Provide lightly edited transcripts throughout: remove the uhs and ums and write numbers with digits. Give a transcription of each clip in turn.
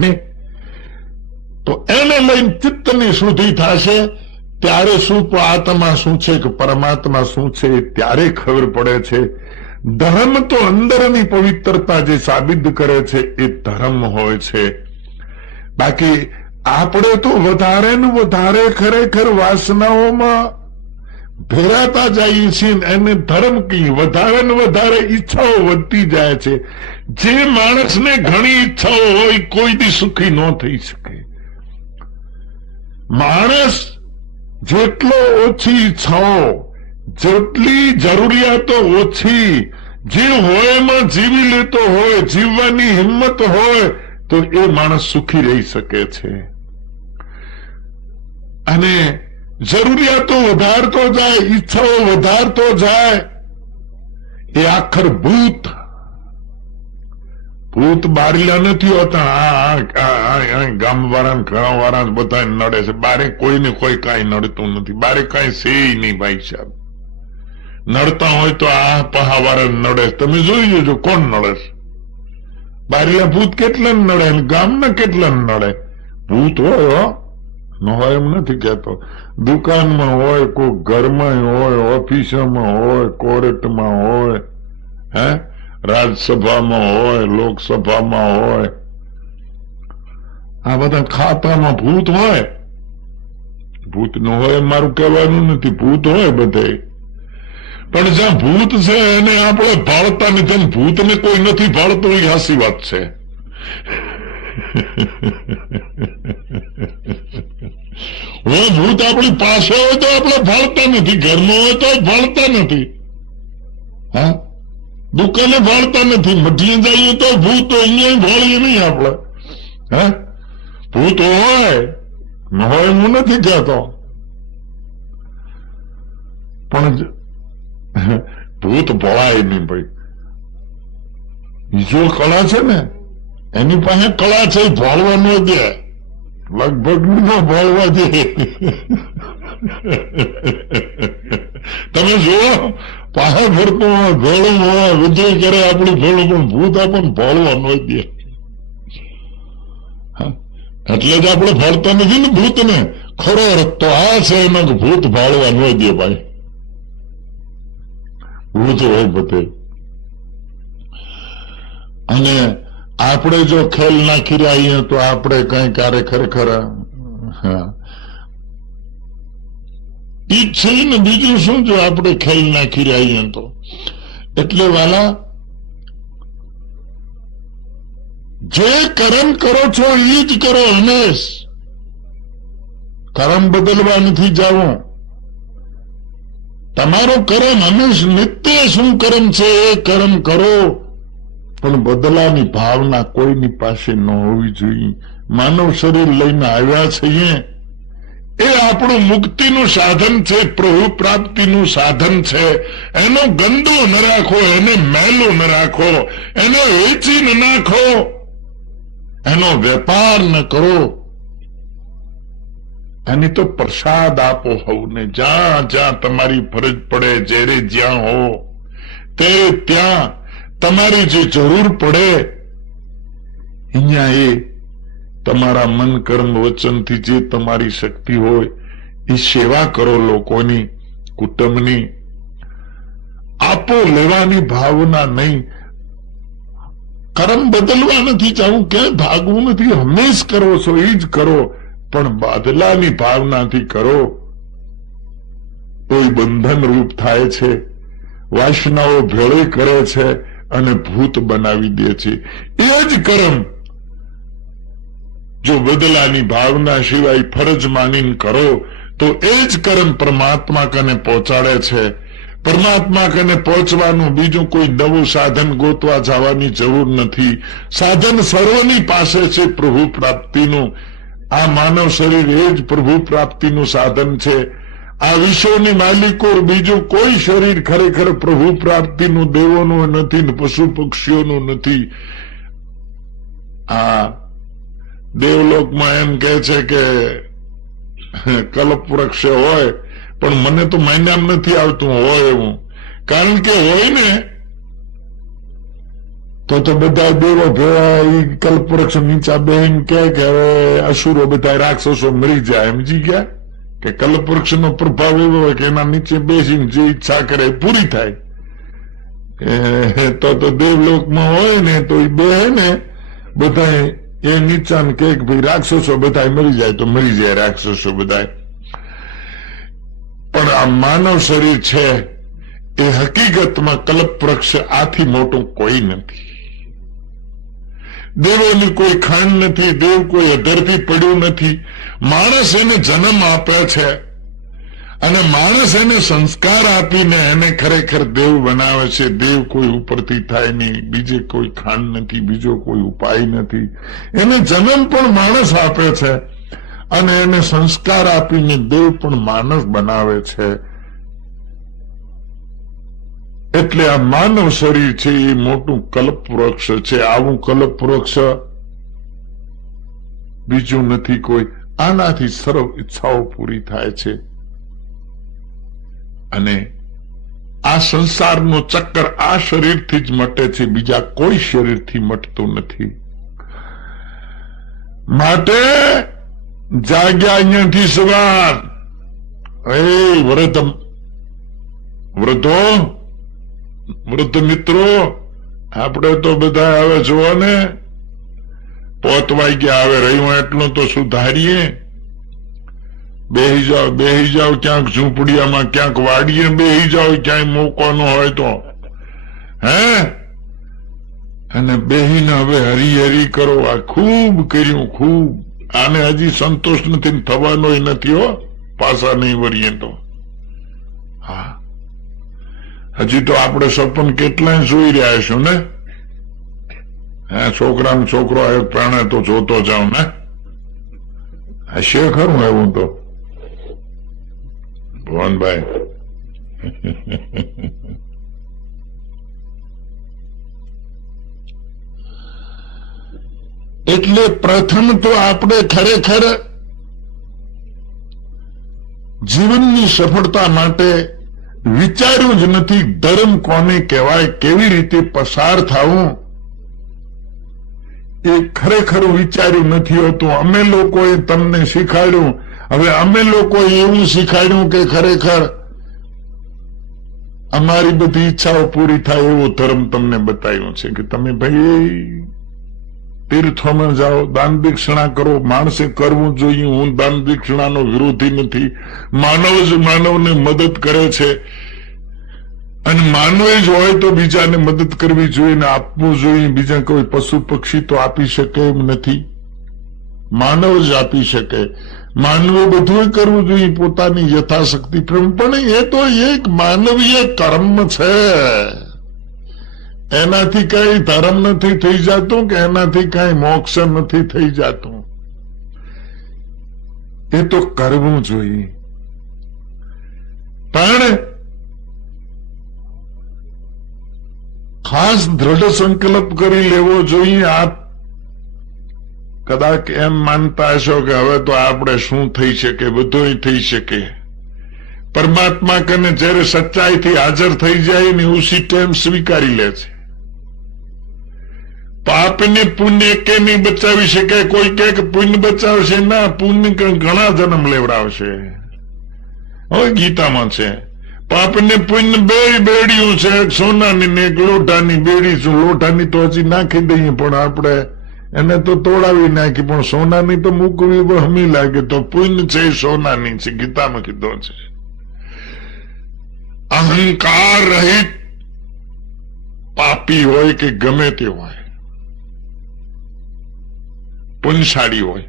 ને તો એને લઈને ચિત્તની શુદ્ધિ થશે ત્યારે શું આત્મા શું છે કે પરમાત્મા શું છે ત્યારે ખબર પડે છે. ધર્મ તો અંદરની પવિત્રતા જે સાબિત કરે છે એ ધર્મ હોય છે. બાકી આપણે તો વધારે ને વધારે ખરેખર વાસનાઓમાં ભેરાતા જઈએ છીએ, એને ધર્મ કહીએ. વધારે ને વધારે ઈચ્છાઓ વધતી જાય છે. જે માણસને ઘણી ઈચ્છાઓ હોય કોઈ દી સુખી ન થઈ શકે. માણસ જેટલો ઓછી ઈચ્છાઓ, જેટલી જરૂરિયાતો ઓછી, જે હોય એમાં જીવી લેતો હોય, જીવવાની હિંમત હોય તો એ માણસ સુખી રહી શકે છે. અને જરૂરિયાતો વધારતો જાય, ઈચ્છાઓ વધારતો જાય, એ આખર ભૂત બારેલા નથી હોતા. ગામ વાળા ઘણા વાળા બધા નડે છે. બારે કોઈને કોઈ કઈ નડતું નથી. બારે કઈ છે નહીં ભાઈ સાહેબ. નડતા હોય તો આ પહા વાળા નડે. તમે જોઈ જોજો કોણ નડે છે. બારેલા ભૂત કેટલા નડે, ગામના કેટલા નડે. ભૂત હોય ન હોય એમ નથી કેતો. દુકાનમાં હોય, કોઈ ઘરમાં હોય, ઓફિસમાં હોય, કોર્ટમાં હોય, હે રાજ્યસભામાં હોય, લોકસભામાં હોય, આ બધા ખાતામાં ભૂત હોય. ભૂત ન હોય મારું કહેવાનું નથી, ભૂત હોય બધે. પણ જ્યાં ભૂત છે એને આપણે ભાળતા નથી. ભૂતને કોઈ નથી ભાળતો એ હાસી વાત છે. ભૂત આપણી પાસે હોય તો આપણે ભાળતા નથી, ઘરમાં હોય તો ભાળતા નથી, હા દુકાને ભાળતા નથી, મઢીએ જઈએ તો ભૂત અહીંયા ભાળીએ નહીં આપણે. હા ભૂત હોય ન હોય હું નથી કહેતો, પણ ભૂત ભળાય નહીં ભાઈ. જો કળા છે ને એની પાસે કળા છે, ભાળવા ન દે, લગભગ ન ભાળવા દે. તમે જુઓ પાહા ફરતો હોય, ભેળું હોય, વિજય કરે આપણું ભેળું, પણ ભૂત આપણને ભાળવા ન દે. એટલે જ આપણે ભાળતા નથી ને ભૂત ને. ખરો રસ્તો આ છે એનો ભૂત ભાળવા ન દે ભાઈ. ભૂત હોય બધે. અને આપણે જો ખેલ નાખી રહ્યા તો આપણે કઈ કાર્ય ખરેખર ઈ છે ને. બીજું શું જો આપણે ખેલ નાખી રહ્યા તો. એટલે વાલા જે કર્મ કરો છો એ જ કરો હંમેશ. કર્મ બદલવા નથી જવું. તમારો કર્મ હંમેશ નિત્ય શું કર્મ છે એ કર્મ કરો, પણ બદલાની ભાવના કોઈની પાસે ન હોવી જોઈએ. માનવ શરીર લઈને આવ્યા છીએ એ આપણું મુક્તિનું સાધન છે, પ્રભુ પ્રાપ્તિનું સાધન છે. એનો ગંદો ન રાખો, એને મેલો ન રાખો, એને વેચી ન નાખો, એનો વેપાર ન કરો. એની તો પ્રસાદ આપો હવને. જ્યાં જ્યાં તમારી ફરજ પડે, જ્યારે જ્યાં હો તે ત્યાં તમારી જે જરૂર પડે અહીંયા એ તમારા મન કર્મ વચનથી જે તમારી શક્તિ હોય એ સેવા કરો લોકોની, કુટુંબની. આપો લેવાની ભાવના નહીં. કર્મ બદલવા નથી ચાહું, ક્યાંય ભાગવું નથી. હંમેશ કરો છો એ જ કરો, પણ બદલાની ભાવનાથી કરો તો એ બંધન રૂપ થાય છે. વાસનાઓ ભેળી કરે છે અને ભૂત બનાવી દે છે. એ જ કર્મ જો બદલાની ભાવના સિવાય ફરજ માનીને કરો તો એ જ કર્મ પરમાત્મા કને પહોંચાડે છે. પરમાત્મા કને પહોંચવાનું બીજું કોઈ નવું સાધન ગોતવા જવાની જરૂર નથી. સાધન સર્વની પાસે છે પ્રભુ પ્રાપ્તિનું. આ માનવ શરીર એ જ પ્રભુ પ્રાપ્તિનું સાધન છે. આ વિશ્વની માલિકો બીજું કોઈ શરીર ખરેખર પ્રભુ પ્રાપ્તિનું દેવોનું નથી ને પશુ પક્ષીઓનું નથી. આ દેવલોકમાં એમ કે છે કે કલ્પ વૃક્ષ હોય, પણ મને તો માન્યામ નથી આવતું હોય એવું. કારણ કે હોય ને તો બધા દેવો ભેળા કલ્પવૃક્ષ નીચા બેહીને કે હવે અસુરો બધા રાક્ષસો મરી જાય, સમજી ગયા કે કલ્પવૃક્ષ નો પ્રભાવ એવો હોય કે એના નીચે બેસીને જે ઈચ્છા કરે પૂરી થાય. તો દેવલોકમાં હોય ને તો એ બે ને બધા એ નીચા ને કે ભાઈ રાક્ષસો બધા મરી જાય તો મરી જાય રાક્ષસો બધા. પણ આ માનવ શરીર છે એ હકીકતમાં કલ્પવૃક્ષ આથી મોટું કોઈ નથી. દેવોની કોઈ ખાંડ નથી, દેવ કોઈ અધરથી પડ્યું નથી. માણસ એને જન્મ આપે છે અને માણસ એને સંસ્કાર આપીને એને ખરેખર દેવ બનાવે છે. દેવ કોઈ ઉપરથી થાય નહીં, બીજે કોઈ ખાંડ નથી, બીજો કોઈ ઉપાય નથી. એને જન્મ પણ માણસ આપે છે અને એને સંસ્કાર આપીને દેવ પણ માણસ બનાવે છે. એટલે આ માનવ શરીર છે એ મોટું કલ્પવૃક્ષ છે. આવું કલ્પવૃક્ષ બીજું નથી કોઈ. આનાથી સર્વ ઈચ્છાઓ પૂરી થાય છે અને આ સંસારનો ચક્કર આ શરીરથી જ મટે છે, બીજા કોઈ શરીરથી મટતું નથી. માટે જાગ્યા અહીંયાથી સવાર વૃદ્ધ મિત્રો, આપણે તો બધા હવે જોવો ને પોતવાઈ ગયા. હવે રહ્યું એટલું તો સુધારીએ. બેહી જાઓ ક્યાંક ઝૂંપડિયામાં, ક્યાંક વાડીએ બેહી જાઓ, ક્યાંય મોકો ન હોય તો. અને બેહીને હવે હરી કરો. આ ખૂબ કર્યું, ખૂબ. આને હજી સંતોષ નથી, થવાનો નથી હો, પાછા નહીં વળીએ તો. હા, હજી તો આપણે સપન કેટલાય જોઈ રહ્યા છું ને. છોકરાનો છોકરો એક પ્રાણે તો જોતો જાઉં ને. હશે ખરું એવું તો ભુવનભાઈ. એટલે પ્રથમ તો આપણે ખરેખર જીવનની સફળતા માટે વિચાર્યું જ નથી ધર્મ કોને કહેવાય, કેવી રીતે પસાર થવું એ ખરેખર વિચાર્યું નથી હોતું. અમે લોકોએ તમને શીખવાડ્યું. હવે અમે લોકોએ એવું શીખવાડ્યું કે ખરેખર અમારી બધી ઈચ્છાઓ પૂરી થાય એવો ધર્મ તમને બતાવ્યો છે કે તમે ભાઈ તીર્થોમાં જાઓ, દાન દક્ષિણા કરો. માણસે કરવું જોઈએ. હું દાન દક્ષિણાનો વિરોધી નથી. માનવ જ માનવને મદદ કરે છે અને માનવે જ હોય તો બીજાને મદદ કરવી જોઈએ ને આપવું જોઈએ. બીજા કોઈ પશુ પક્ષી તો આપી શકે એમ નથી, માનવ જ આપી શકે. માનવે બધું કરવું જોઈએ પોતાની યથાશક્તિ. પણ એ તો એક માનવીય કર્મ છે. એનાથી કઈ ધર્મ નથી થઈ જતું કે એનાથી કઈ મોક્ષ નથી થઈ જતું. એ તો કરવું જોઈએ. પણ ખાસ દ્રઢ સંકલ્પ કરી લેવો જોઈએ. આપ કદાચ એમ માનતા હશો કે હવે તો આપણે શું થઈ શકે, બધું થઈ શકે. પરમાત્મા કને જયારે સચ્ચાઈથી હાજર થઈ જાય ને ઉસી ટાઈમ સ્વીકારી લે છે. પાપ ને પુણ્ય કે નહીં બચાવી શકાય. કોઈ કે પુણ્ય બચાવશે, ના, પુણ્ય ઘણા જન્મ લેવડાવશે. હવે ગીતામાં છે પાપ ને પુણ્ય બે બેડીઓ છે, એક સોનાની ને એક લોઢાની બેડી. લોઢાની તો હજી નાખી દઈએ પણ આપણે એને તો તોડાવી નાખી, પણ સોનાની તો મૂકવી હમી લાગે. તો પુણ્ય છે સોનાની છે, ગીતામાં કીધો છે. અહંકાર રહિત પાપી હોય કે ગમે તે હોય, પુણ્યશાળી હોય,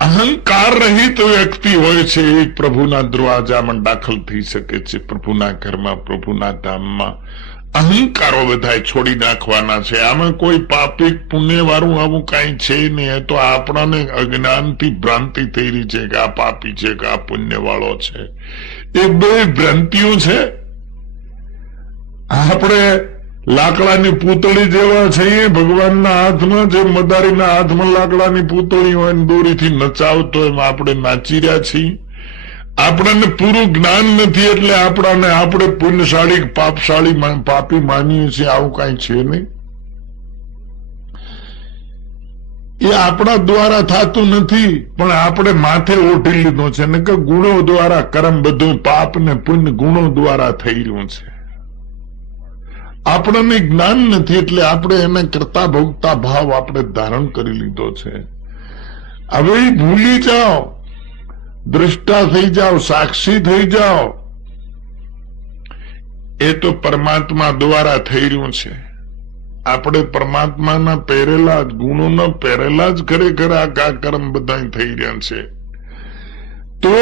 અહંકાર રહિત વ્યક્તિ હોય છે એ પ્રભુના દરવાજામાં દાખલ થઈ શકે છે. પ્રભુના ઘરમાં, પ્રભુના ધામમાં અહંકારો બધા છોડી નાખવાના છે. આમાં કોઈ પાપી પુણ્ય વાળું આવું કઈ છે નહીં. તો આપણાને અજ્ઞાનથી ભ્રાંતિ થઈ રહી છે કે આ પાપી છે કે આ પુણ્ય વાળો છે. એ બે ભ્રાંતિઓ છે. આપણે લાકડાની પૂતળી જેવા છીએ ભગવાનના હાથમાં. જે મદારીના હાથમાં લાકડાની પૂતળી હોય ને દોરીથી નચાવતો એમ આપણે નાચી રહ્યા છીએ. આપણને પૂરું જ્ઞાન નથી એટલે આપણે પુણ્યશાળી પાપશાળી પાપી માનીએ છીએ. આવું કઈ છે નહીં. આપણા દ્વારા થતું નથી, પણ આપણે માથે ઓઢી લીધો છે ને કે ગુણો દ્વારા કર્મ, બધું પાપ ને પુણ્ય ગુણો દ્વારા થઈ રહ્યું છે. આપણને જ્ઞાન નથી એટલે આપણે એને કરતા ભોગતા ભાવ આપણે ધારણ કરી લીધો છે. હવે ભૂલી જાઓ, દ્રષ્ટા થઈ જાઓ, સાક્ષી થઈ જાઓ. એ તો પરમાત્મા દ્વારા થઈ રહ્યું છે. આપણે પરમાત્માના પહેરેલા ગુણોના પહેરેલા જ ખરેખર આ કર્મ બધા થઈ રહ્યા છે. તો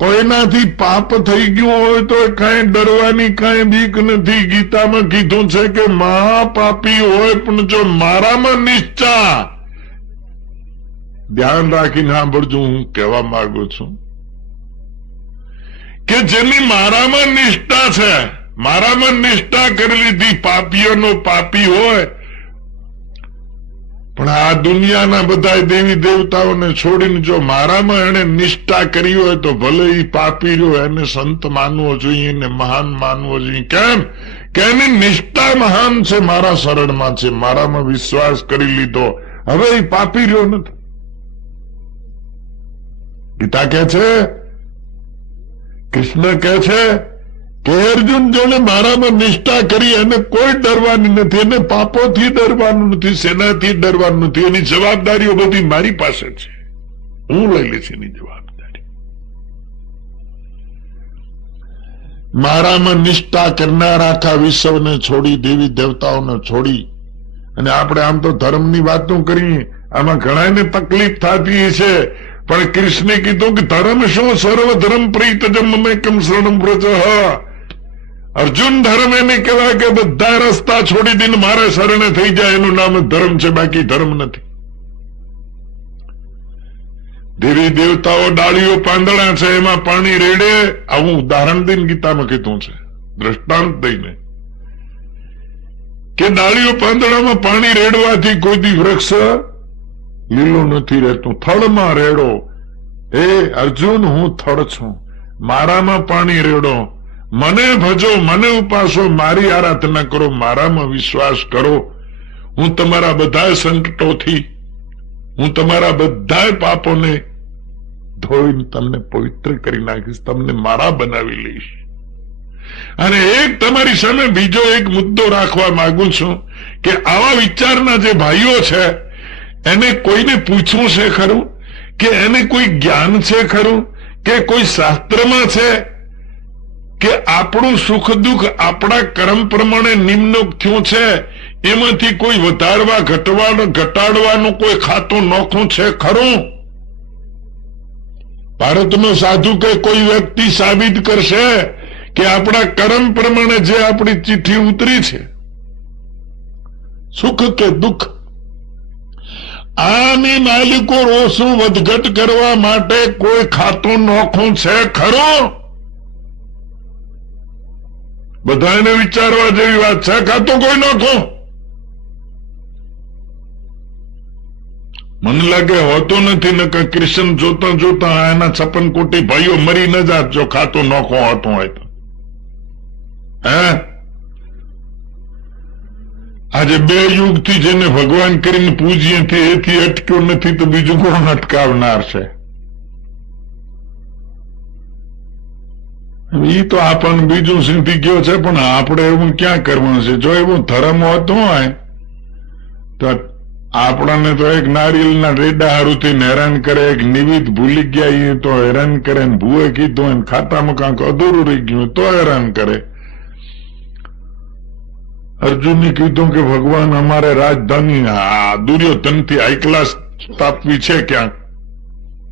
કોઈનાથી પાપ થઈ ગયું હોય તો કઈ ડરવાની કઈ બીક નથી. ગીતામાં કીધું છે કે મહાપાપી હોય પણ જો મારામાં નિષ્ઠા, ધ્યાન રાખીને સાંભળજો, હું કહેવા માંગુ છું કે જેની મારામાં નિષ્ઠા છે, મારામાં નિષ્ઠા કરી લીધી, પાપીઓનો પાપી હોય પણ આ દુનિયાના બધા દેવી દેવતાઓને છોડીને જો મારામાં એને નિષ્ઠા કરી હોય તો ભલે એ પાપી રહ્યો, એને સંત માનવો જોઈએ, એને મહાન માનવો જોઈએ. કેમ કે એની નિષ્ઠા મહાન છે, મારા શરણમાં છે, મારામાં વિશ્વાસ કરી લીધો. હવે એ પાપી રહ્યો નથી. ગીતા કે છે, કૃષ્ણ કે છે કે અર્જુન જોને મારામાં નિષ્ઠા કરી, એને કોઈ ડરવાની નથી, એને પાપોથી ડરવાનું નથી, સેનાથી ડરવાનું નથી. એની જવાબદારીઓ બધી મારી પાસે છે, હું લઈ લઈશ એની જવાબદારી. મારામાં નિષ્ઠા કરનાર આખા વિશ્વને છોડી, દેવી દેવતાઓને છોડી, અને આપણે આમ તો ધર્મની વાતો કરીએ, આમાં ઘણાને તકલીફ થતી છે, પણ કૃષ્ણે કીધું કે ધર્મ શું, સર્વ ધર્મ પ્રીતજમ મમેકમ શરણમ વ્રજ. અર્જુન, ધર્મ એને કહેવાય કે બધા રસ્તા છોડી દઈને મારે શરણે થઈ જાય, એનું નામ ધર્મ છે, બાકી ધર્મ નથી. દેવી દેવતાઓ ડાળીઓ પાંદડા છે, એમાં પાણી રેડે. આવું ઉદાહરણ દઈને ગીતામાં કીધું છે, દ્રષ્ટાંત દઈને કે ડાળીઓ પાંદડામાં પાણી રેડવાથી કોઈ દી વૃક્ષ લીલું નથી રહેતું. થળમાં રેડો. એ અર્જુન, હું થળ છું, મારામાં પાણી રેડો, મને ભજો, મને ઉપાસો, મારી આરાધના કરો, મારામાં વિશ્વાસ કરો. હું તમારા બધા સંકટોથી, હું તમારા બધા પાપોને ધોઈને તમને પવિત્ર કરી નાખીશ, તમને મારા બનાવી લઈશ. અને એક તમારી સામે બીજો એક મુદ્દો રાખવા માંગુ છું કે આવા વિચારના જે ભાઈઓ છે એને કોઈને પૂછવું છે ખરું, કે એને કોઈ જ્ઞાન છે ખરું, કે કોઈ શાસ્ત્રમાં છે કે આપણું સુખ દુઃખ આપણા કર્મ પ્રમાણે નિમ્ન થયું છે, એમાંથી કોઈ વધારવા ઘટાડવાનું કોઈ ખાતું નોખું છે ખરું? ભારતનો સાધુ કે કોઈ વ્યક્તિ સાબિત કરશે કે આપણા કર્મ પ્રમાણે જે આપણી ચિઠ્ઠી ઉતરી છે, સુખ કે દુઃખ, આની માલિકો રોષું વધઘટ કરવા માટે કોઈ ખાતું નોખું છે ખરું? બધાને વિચારવા જેવી વાત છે. ખાતું કોઈ નોખું? મને લાગે હોતો નથી, ને કૃષ્ણ જોતા જોતા એના 56 કોટી ભાઈઓ મરી ન જાત જો ખાતું નોખો હોતું હોય તો. આજે 2 યુગથી જેને ભગવાન કરીને પૂજીએ એથી અટક્યો નથી તો બીજું કોણ અટકાવનાર છે? ઈ તો આપણને બીજું સીધી ગયો છે, પણ આપણે એવું ક્યાં કરવાનું છે? જો એવું ધર્મ હોતું હોય તો આપણને તો એક નારિયેલના રેડા હારુથી હેરાન કરે, એક નિમિત્ત ભૂલી ગયા એ તો હેરાન કરે, ને ભૂએ કીધું એને ખાતામાં કાંક અધૂરું રહી ગયું તો હેરાન કરે. અર્જુને કીધું કે ભગવાન અમારે રાજધાની દુર્યોધન થી હાઈ ક્લાસ સ્થાપવી છે ક્યાંક,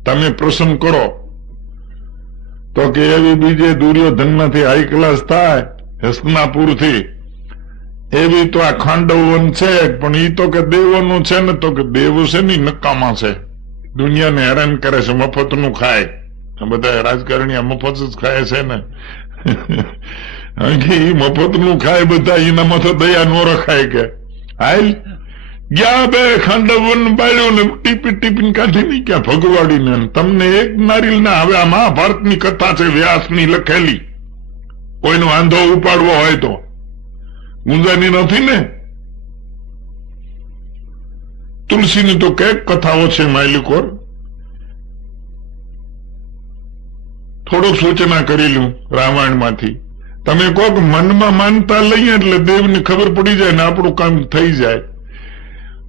તમે પ્રસન્ન કરો. તો કે એવી બીજે દુર્યોધન માંથી હાઈ ક્લાસ થાય હસ્તિનાપુર થી, એવી તો આ ખાંડવન છે, પણ ઈ તો કે દેવોનું છે ને. તો કે દેવો છે ને નકામા છે, દુનિયાને હેરાન કરે છે, મફત નું ખાય. બધા રાજકારણી મફત જ ખાય છે ને, મફત નું ખાય બધા, એનામાં તો દયા નો રખાય. કે હાલ ગયા 2 ખાંડવન બાળ્યું ને ટીપી ટીપીને કાઢી નહીં ક્યાં ભગવાડીને. તમને એક નારિયેલ ના, હવે આ મહાભારતની કથા છે વ્યાસની લખેલી, કોઈનો વાંધો ઉપાડવો હોય તો ગુંજાની નથી ને. તુલસીની તો કઈક કથાઓ છે માલિકોર, થોડુંક સૂચના કરી લઉં રામાયણમાંથી. તમે કહો કે મનમાં માનતા લઈએ એટલે દેવને ખબર પડી જાય ને આપણું કામ થઈ જાય.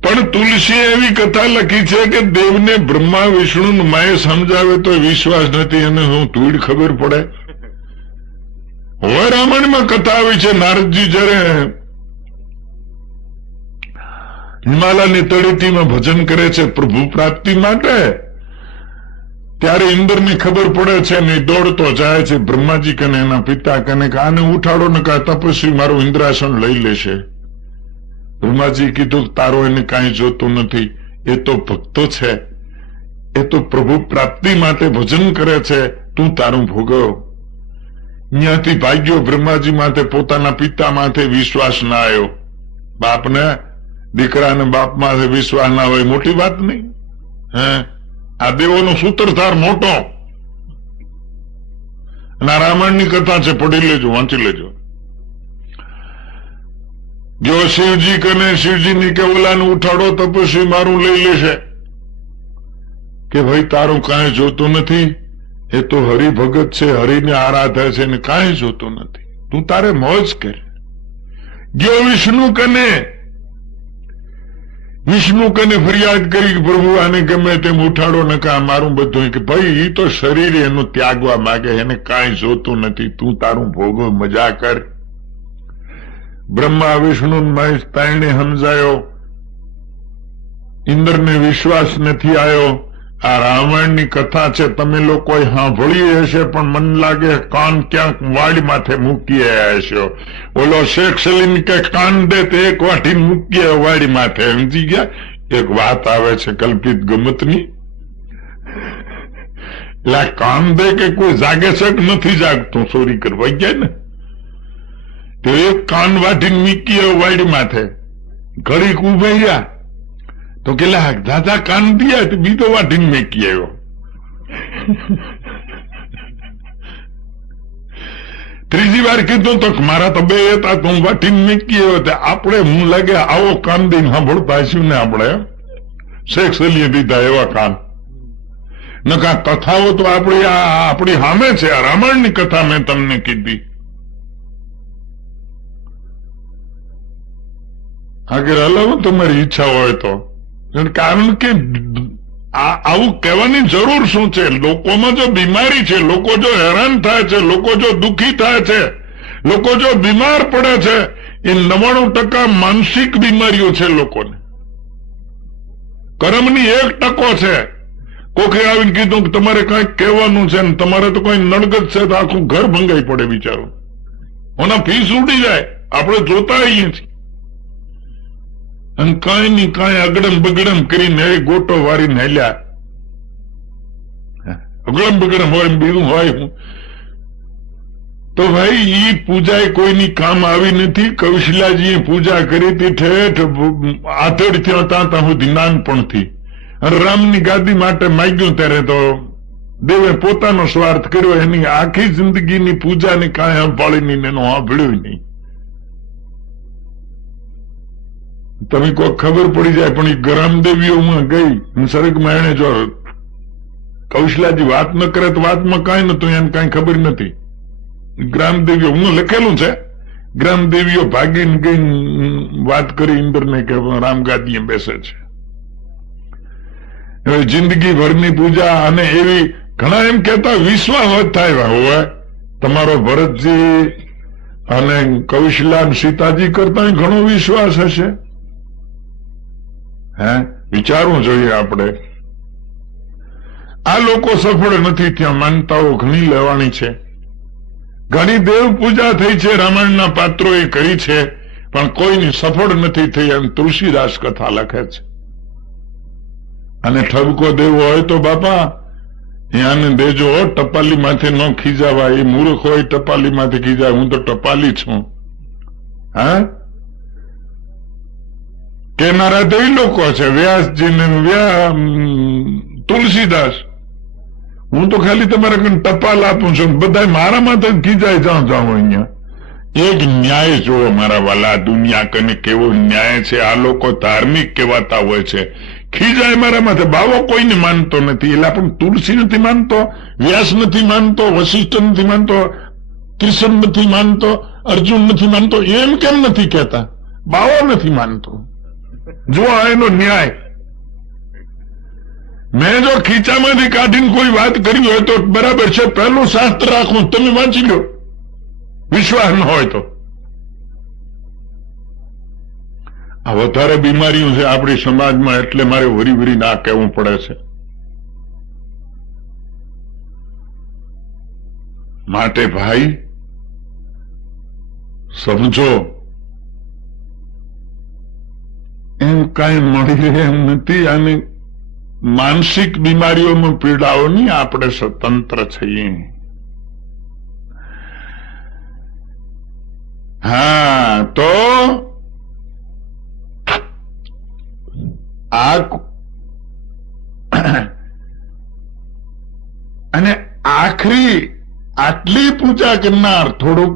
પણ તુલસીએ એવી કથા લખી છે કે દેવને બ્રહ્મા વિષ્ણુ માએ સમજાવે તો વિશ્વાસ નથી, અને હું ધૂળ ખબર પડે. હવે રામાયણમાં કથા આવી છે, નારદજી જયારે હિમાલયની તળેટીમાં ભજન કરે છે પ્રભુ પ્રાપ્તિ માટે, ત્યારે ઇન્દ્રને ખબર પડે છે ને દોડતો જાય છે બ્રહ્માજી કને, એના પિતા કને, કે આને ઉઠાડો ને કા તપસ્વી મારું ઇન્દ્રાસન લઈ લેશે. બ્રહ્માજી કીધું તારો એને કાંઈ જોતું નથી, એ તો ભક્તો છે, એ તો પ્રભુ પ્રાપ્તિ માટે ભજન કરે છે, તું તારું ભોગવ. ત્યાંથી ભાગ્યો બ્રહ્માજી માથે, પોતાના પિતા માથે વિશ્વાસ ના આવ્યો. બાપને દીકરાને બાપ માથે વિશ્વાસ ના હોય મોટી વાત નહીં. હે, આ દેવોનો સૂત્રધાર મોટો. અને રામાયણની કથા છે, પઢી લેજો, વાંચી લેજો. જો શિવજી કને શિવજીની કે ઓલાને ઉઠાડો તપસ્વી મારું લઈ લેશે, કે ભાઈ તારું કાંઈ જોતું નથી, એ તો હરિભગત છે, હરિને આરાધે છે ને કાંઈ જોતું નથી, તું તારે મોજ કર. ગયો વિષ્ણુ કને ફરિયાદ કરી કે પ્રભુ આને ગમે તેમ ઉઠાડો નકા મારું બધું, કે ભાઈ એ તો શરીર એનું ત્યાગવા માંગે, એને કાંઈ જોતું નથી, તું તારું ભોગવ, મજા કર. બ્રહ્મા વિષ્ણુ મહેશ ત્રણે સમજાયો, ઇન્દ્રને વિશ્વાસ નથી આવ્યો. આ રામાયણની કથા છે, તમે લોકો સાંભળી હશે પણ મન લાગે કાન ક્યાંક વાડી માથે મૂકી આવ્યા હશો. ઓલો શેખ સલીમ કે કાન દે તો એક વાટી મૂકી વાડી માથે, સમજી ગયા? એક વાત આવે છે કલ્પિત ગમતની, એટલે કાન દે કે કોઈ જાગે છે કે નથી જાગતું, ચોરી કરવા ગયા ને, તો એક કાન વાટીને મૂકી વાડી માથે. ઘડીક ઉભા રહ્યા તો કેટલા દાદા કાન દિયા, તો બીજો વાટીને મેકી આવ્યો. ત્રીજી વાર કીધું તો મારા તો બે હતા તો હું વાટીને મેકી આવ્યો. આપણે હું લાગે આવો કાન દઈને સાંભળતા હશું ને આપણે, શેખ સલીએ દીધા એવા કાન. નકા કથાઓ તો આપણી સામે છે. આ રામાયણની કથા મેં તમને કીધી. આગળ હલાવો તમારી ઈચ્છા હોય તો, કારણ કે આવું કહેવાની જરૂર શું છે? લોકોમાં જો બીમારી છે, લોકો જો હેરાન થાય છે, લોકો જો દુઃખી થાય છે, લોકો જો બીમાર પડે છે, એ 99% માનસિક બીમારીઓ છે લોકોને. કર્મની 1% છે. કોકે આવીને કીધું કે તમારે કઈક કહેવાનું છે ને તમારે તો કઈ નડગત છે, તો આખું ઘર ભંગાઈ પડે બિચારું, ઓના ફીસ ઉડી જાય. આપણે જોતા આવીએ છીએ, અને કઈ ની કઈ અગડમ બગડમ કરીને ગોટો વારીને હેલ્યા. અગડમ બગડમ હોય બીજું હોય તો ભાઈ ઈ પૂજા કોઈની કામ આવી નથી. કૌશલાજીએ પૂજા કરી હતી ઠેઠ આધડ થયો ત્યાં સુધી નાનપણથી, અને રામની ગાદી માટે માંગ્યું ત્યારે તો દેવે પોતાનો સ્વાર્થ કર્યો. એની આખી જિંદગીની પૂજાની કાંઈ સંભાળી નહીં, એનો સાંભળ્યું નહીં. તમે કોઈ ખબર પડી જાય. પણ એ ગ્રામદેવીઓમાં ગઈ સરગમાં, એને જો કૌશલાજી વાત ન કરે તો વાતમાં કઈ નતું, એને કઈ ખબર નથી. ગ્રામદેવીઓ હું લખેલું છે, ગ્રામદેવીઓ ભાગીને ગઈ વાત કરી ઇન્દ્રને કે રામગાદીએ બેસે છે. હવે જિંદગી ભરની પૂજા, અને એવી ઘણા એમ કેતા વિશ્વાસ થાય હોય તમારો ભરતજી અને કૌશલા સીતાજી કરતા ઘણો વિશ્વાસ હશે. વિચારવું જોઈએ આપણે. આ લોકો સફળ નથી થયા, માનતાઓ ઘણી લેવાની છે. ઘણી દેવ પૂજા થઈ છે, રામાયણના પાત્રોએ કરી છે, પણ કોઈની સફળ નથી થઈ. એમ તુલસીદાસ કથા લખે છે. અને ઠબકો દેવો હોય તો બાપા આને દેજો, ટપાલી માથે ન ખીજાવા. એ મૂર્ખ હોય ટપાલી માથે ખીજાય, હું તો ટપાલી છું. હા, કેનારા તો એ લોકો છે, વ્યાસજી ને તુલસીદાસ. હું તો ખાલી તમારે ટપાલ આપું છું, બધા મારા માથે ખીજાય જાઉં જાઉં અહીંયા એક ન્યાય જુઓ મારા વાલા, દુનિયા કને કેવો ન્યાય છે. આ લોકો ધાર્મિક કહેવાતા હોય છે, ખીજાય મારા માથે. બાવો કોઈને માનતો નથી, એટલે પણ તુલસી નથી માનતો, વ્યાસ નથી માનતો, વશિષ્ઠ નથી માનતો, કૃષ્ણ નથી માનતો, અર્જુન નથી માનતો, એમ કેમ નથી કહેતા? બાવો નથી માનતો. જો એનો ન્યાય. મેં જો ખીચામાંથી કાઢીને કોઈ વાત કરી હોય તો બરાબર છે, પહેલું શાસ્ત્ર રાખું, તમે વાંચી લો, વિશ્વાસ ન હોય તો. આ વધારે બીમારીઓ છે આપણી સમાજમાં, એટલે મારે વરી વરી ના કહેવું પડે છે. માટે ભાઈ સમજો, એમ કઈ મળી રહે એમ નથી. અને માનસિક બીમારીઓમાં પીડાઓની આપણે સ્વતંત્ર છીએ. હા, તો અને આખરી આટલી પૂજા કરનાર, થોડુંક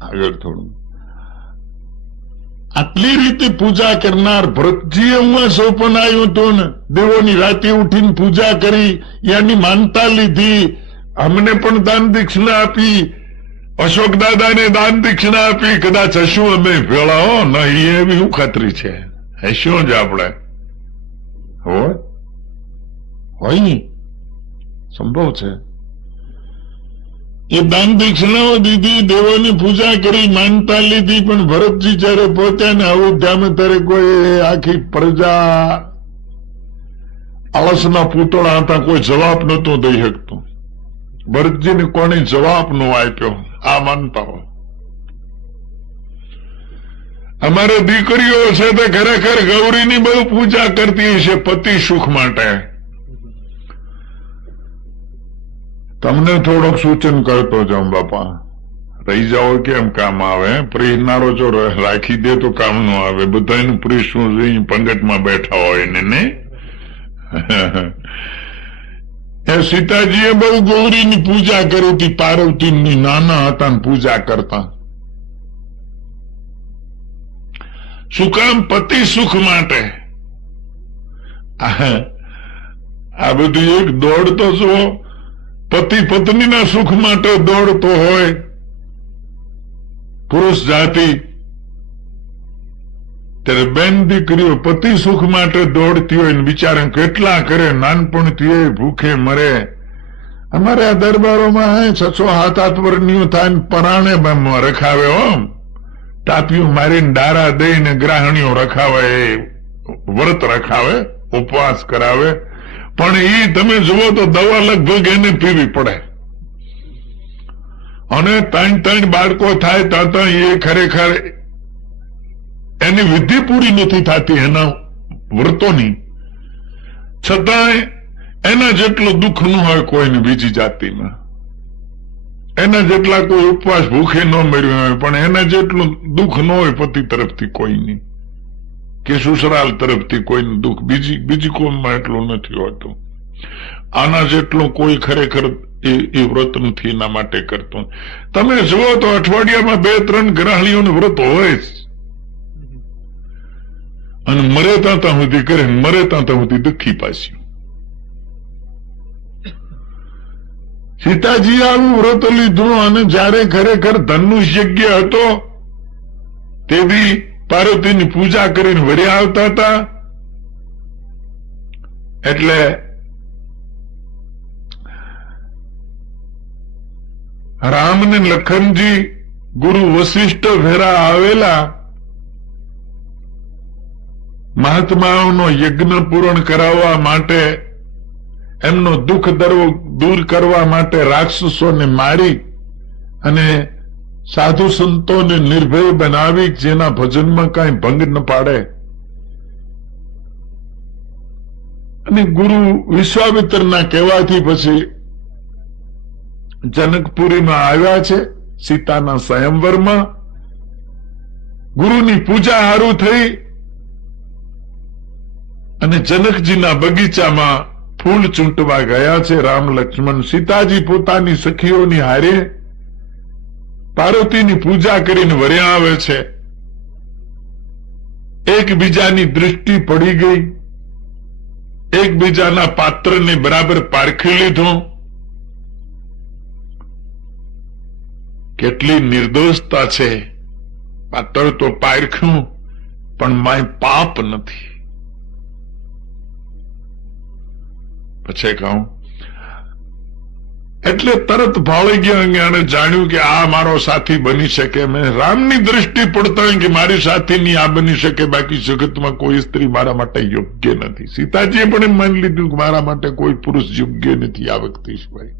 આગળ થોડું, આટલી રીતે પૂજા કરનાર ભરતજીએ હું સોપન આવ્યું હતું ને, દેવોની રાતે ઉઠીને પૂજા કરી, એની માનતા લીધી, અમને પણ દાન દક્ષિણા આપી, અશોક દાદાને દાન દક્ષિણા આપી. કદાચ હશું અમે ભેળા, હો નહીં એવી શું ખાતરી છે? હશું જ આપણે. હોય સંભવ છે. એ દાન દક્ષિણાઓ દીધી, દેવોની પૂજા કરી, માનતા લીધી. પણ ભરતજી જયારે પહોંચ્યા ને અયોધ્યામાં, ત્યારે કોઈ આખી પ્રજા આળસના પૂતળા હતા, કોઈ જવાબ નતો દઈ શકતું. ભરતજીને કોને જવાબ નો આપ્યો? આ માનતા હોય. અમારે દીકરીઓ છે તે ખરેખર ગૌરીની બહુ પૂજા કરતી છે પતિ સુખ માટે. તમને થોડોક સૂચન કરતો જાઉં બાપા, રહી જાઓ કેમ કામ આવે? પ્રીનારો જો રાખી દે તો કામ નો આવે. બધાનું પ્રી શું જોઈ પંગટમાં બેઠા હોય ને. એ સીતાજીએ બહુ ગૌરીની પૂજા કરી હતી. પાર્વતીની નાના હતા ને પૂજા કરતા. શું કામ? પતિ સુખ માટે. આ બધું એક દોડ તો જુઓ, પતિ પત્નીના સુખ માટે દોડતો હોય પુરુષ જાતિ, ત્યારે બેન દીકરીઓ પતિ સુખ માટે દોડતી હોય ને બિચારા કેટલા કરે, નાનપણથી ભૂખે મરે. અમારે આ દરબારોમાં 6-7 વર્ષની થાય ને પરાણે રખાવે. હો, ટાપીઓ મારીને ડારા દઈને ગ્રાહણીઓ રખાવે, વ્રત રખાવે, ઉપવાસ કરાવે. પણ એ તમે જુઓ તો દવા લગભગ એને પીવી પડે. અને 3 બાળકો થાય તો એ ખરેખર એની વિધિ પૂરી નથી થતી એના વ્રતોની. છતાંય એના જેટલું દુઃખ ન હોય કોઈને બીજી જાતિમાં. એના જેટલા કોઈ ઉપવાસ ભૂખે ન મળ્યું હોય, પણ એના જેટલું દુઃખ ન હોય પતિ તરફથી કોઈની, કે સસરાલ તરફથી કોઈનું દુઃખ બીજી કોમમાં એટલું નથી હોતું. આના જેટલું કોઈ ખરેખર એ વ્રત નથી એના માટે કરતું. તમે જુઓ તો અઠવાડિયામાં 2-3 ગ્રહણીઓનું વ્રત હોય જ. અને મરે ત્યાં સુધી કરે, મરે ત્યાં સુધી દુઃખી પાછું. સીતાજી આવું વ્રત લીધું. અને જયારે ખરેખર ધનુષ યજ્ઞ હતો તેથી પાર્વતીની પૂજા કરીને વળ્યા આવતા હતા. એટલે રામ ને લખનજી ગુરુ વશિષ્ઠ ભેરા આવેલા. મહાત્માઓનો યજ્ઞ પૂર્ણ કરાવવા માટે, એમનો દુઃખ દૂર કરવા માટે રાક્ષસોને મારી અને સાધુ સંતોને નિર્ભય બનાવી, જેના ભજનમાં કઈ ભંગ ન પાડે. અને ગુરુ વિશ્વામિત્રના કહેવાથી પછી જનકપુરીમાં આવ્યા છે. સીતાના સ્વયંવરમાં ગુરુની પૂજા હારું થઈ. અને જનકજીના બગીચામાં ફૂલ ચૂંટવા ગયા છે રામ લક્ષ્મણ. સીતાજી પોતાની સખીઓની હારે પાર્વતીની પૂજા કરીને વર્યા આવે છે. એકબીજાની દૃષ્ટિ પડી ગઈ, એકબીજાના પાત્રને બરાબર પારખી લીધું. કેટલી નિર્દોષતા છે! પાત્ર તો પારખ્યું પણ માય પાપ નથી. પછી કહું એટલે તરત ભાળી ગયા. એને જાણ્યું કે આ મારો સાથી બની શકે. મેં રામની દ્રષ્ટિ પડતા કે મારી સાથીની આ બની શકે, બાકી જગતમાં કોઈ સ્ત્રી મારા માટે યોગ્ય નથી. સીતાજીએ પણ એમ માની લીધું કે મારા માટે કોઈ પુરુષ યોગ્ય નથી આ વ્યક્તિ સિવાય.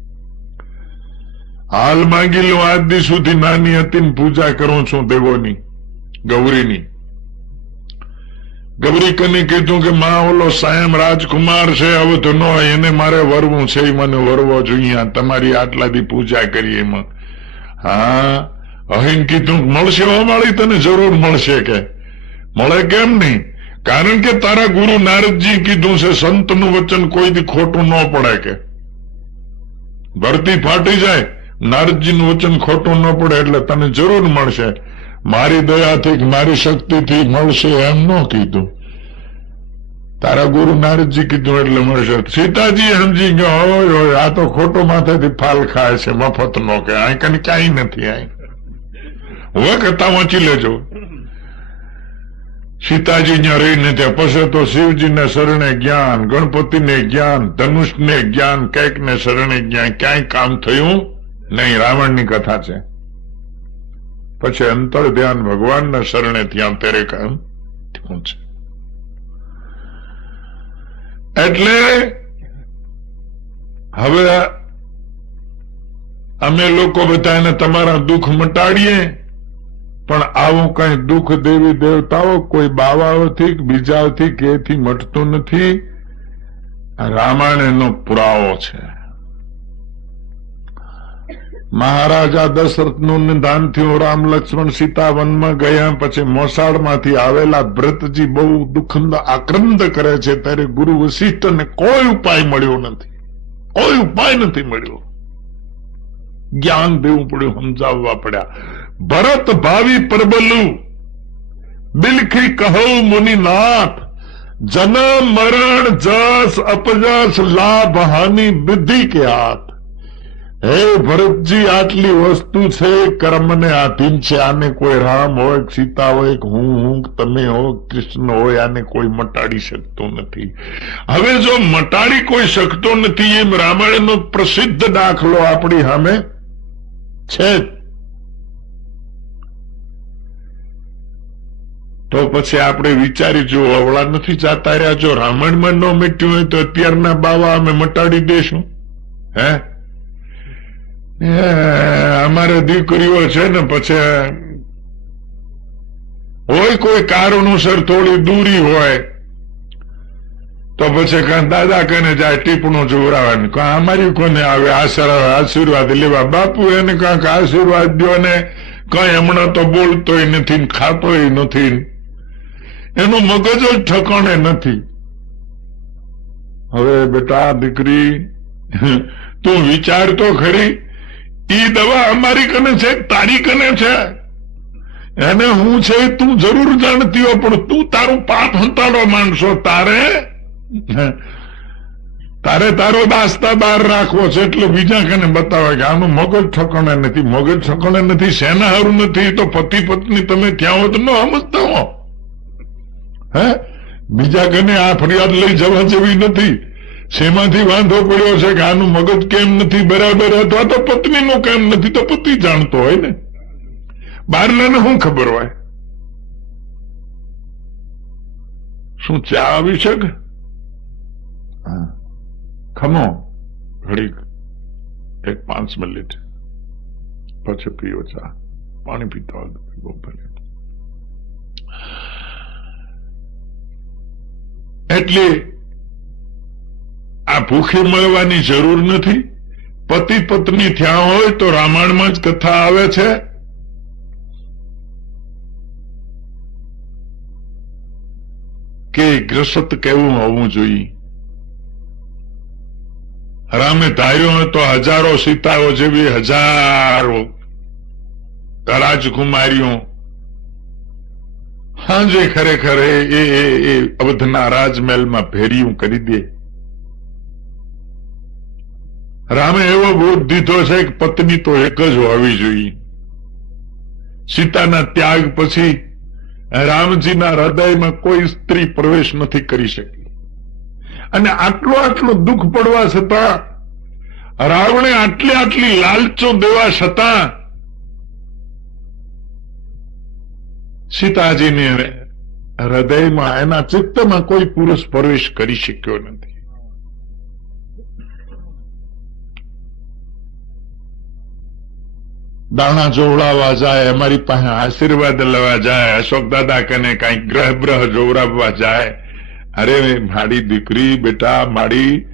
હાલ માંગી લો, આજ દી સુધી નાની હતી ને પૂજા કરું છું દેવોની, ગૌરીની. ગૌરી કને કીધું કે માં ઓલો સાયમ રાજકુમાર છે અવધનો, એને મારે વરવું છે, એ મને વરવો જોઈએ. તમારી આટલાથી પૂજા કરી એમાં. હા, અહીં કીધું મળશે માળી, તને જરૂર મળશે. કે મળે કેમ નહીં? કારણ કે તારા ગુરુ નારદજી કીધું છે સંતનું વચન કોઈ દી ખોટું ન પડે. કે ભરતી ફાટી જાય, નારદજીનું વચન ખોટું ન પડે એટલે તને જરૂર મળશે. મારી દયાથી મારી શક્તિથી મળશે એમ ન કીધું, તારા ગુરુ નારદજી કીધું એટલે મળશે. સીતાજી સમજી ગયો, હોય આ તો ખોટો માથેથી ફાલ ખાય છે, મફત નો. કે આ કઈ કઈ નથી, આ હવે કથા વાંચી લેજો. સીતાજી ત્યાં રહીને ત્યાં પછી તો શિવજીને શરણે જ્ઞાન, ગણપતિને જ્ઞાન, ધનુષને જ્ઞાન, કઈક ને શરણે જ્ઞાન, ક્યાંય કામ થયું નહીં. રાવણની કથા છે. પછી અંતર ધ્યાન ભગવાનના શરણે ત્યાં તેરે કામ થયું છે. એટલે હવે અમે લોકો બધાને તમારા દુઃખ મટાડીએ, પણ આવું કઈ દુઃખ દેવી દેવતાઓ કોઈ બાવાઓથી બીજાથી કેથી મટતું નથી. રામાયણ એનો પુરાવો છે. મહારાજા દશરથનું નિદાન થયું, રામ લક્ષ્મણ સીતા વનમાં ગયા. પછી મોસાળમાંથી આવેલા ભરતજી બહુ દુઃખ આક્રંદ કરે છે, ત્યારે ગુરુ વશિષ્ઠને કોઈ ઉપાય મળ્યો નથી, કોઈ ઉપાય નથી મળ્યો. જ્ઞાન દેવું પડ્યું, સમજાવવા પડ્યા. ભરત ભાવિ પ્રબલુ બિલખી કહો મુનિનાથ, જન્મ મરણ જસ અપજસ લાભ હાનિ બુદ્ધિ કે હાથ. હે ભરતજી, આટલી વસ્તુ છે કર્મને આધીન છે. આને કોઈ રામ હોય, સીતા હોય, હું તમે હો, કૃષ્ણ હોય, આને કોઈ મટાડી શકતો નથી. હવે જો મટાડી કોઈ શકતો નથી, એમ રામાયણનો પ્રસિદ્ધ દાખલો આપણી સામે છે. તો પછી આપણે વિચારી જો અવળા નથી જાતા રહ્યા. જો રામાયણમાં ન મટ્યું હોય તો અત્યારના બાવા અમે મટાડી દેશું? હે, અમારે દીકરીઓ છે ને પછી હોય કોઈ કારણોસર થોડી દૂરી હોય તો પછી કાં દાદા કને જાય ટીપણું જોવરાવાનું, કાં અમારી કોને આવે આશીર્વાદ લેવા. બાપુ એને કાંક આશીર્વાદ દો ને, કઈ હમણાં તો બોલતોય નથી, ખાતોય નથી, એનું મગજ જ ઠકાણે નથી. હવે બેટા દીકરી, તું વિચાર તો ખરી, ઈ દવા અમારી કને છે, તારી કને છે, એને હું છે તું જરૂર જાણતી હો, પણ તું તારું પાપ હંતાડો માણસો, તારે તારો દાસ્તા બહાર રાખવો છે. એટલે બીજા કને બતાવે કે આનું મગજ ઠકાણે નથી. મગજ ઠકાણે નથી, શેના હારું નથી? તો પતિ પત્ની તમે ત્યાં હો તો ન સમજતા હો. હે, બીજા કને આ ફરિયાદ લઈ જવા જેવી નથી. શેમાંથી વાંધો પડ્યો છે કે આનું મગજ કેમ નથી બરાબર, અથવા તો પત્નીનું કેમ નથી, તો પતિ જાણતો હોય ને, બહારનાને શું ખબર હોય? શું ચા આવી છે? ખમો ઘડીક, 5 મિનિટ પછી પીઓ ચા. પાણી પીતા હોય. એટલે આ ભૂખે મળવાની જરૂર નથી. પતિ પત્ની થયા હોય તો રામાયણમાં જ કથા આવે છે. કે ગ્રસત કેવું હોવું જોઈએ. રામે ધાર્યો હતો હજારો સીતાઓ જેવી હજારો રાજકુમારીઓ હાજે ખરેખર એ અવધના રાજમહેલમાં ફેરિયું કરી દે. રામે એવો બોધ દીધો છે કે પત્ની તો એક જ હોવી જોઈએ. સીતાના ત્યાગ પછી રામજીના હૃદયમાં કોઈ સ્ત્રી પ્રવેશ નથી કરી શકી. અને આટલું દુઃખ પડવા છતાં, રાવણે આટલી લાલચો દેવા છતાં સીતાજીને હૃદયમાં, એના ચિત્તમાં કોઈ પુરુષ પ્રવેશ કરી શક્યો નથી. દાણા જોવડાવવા જાય, અમારી પાસે આશીર્વાદ લેવા જાય, અશોક દાદા કને કઈ ગ્રહ જોવડાવવા જાય, અરે મારી દીકરી, બેટા, મારી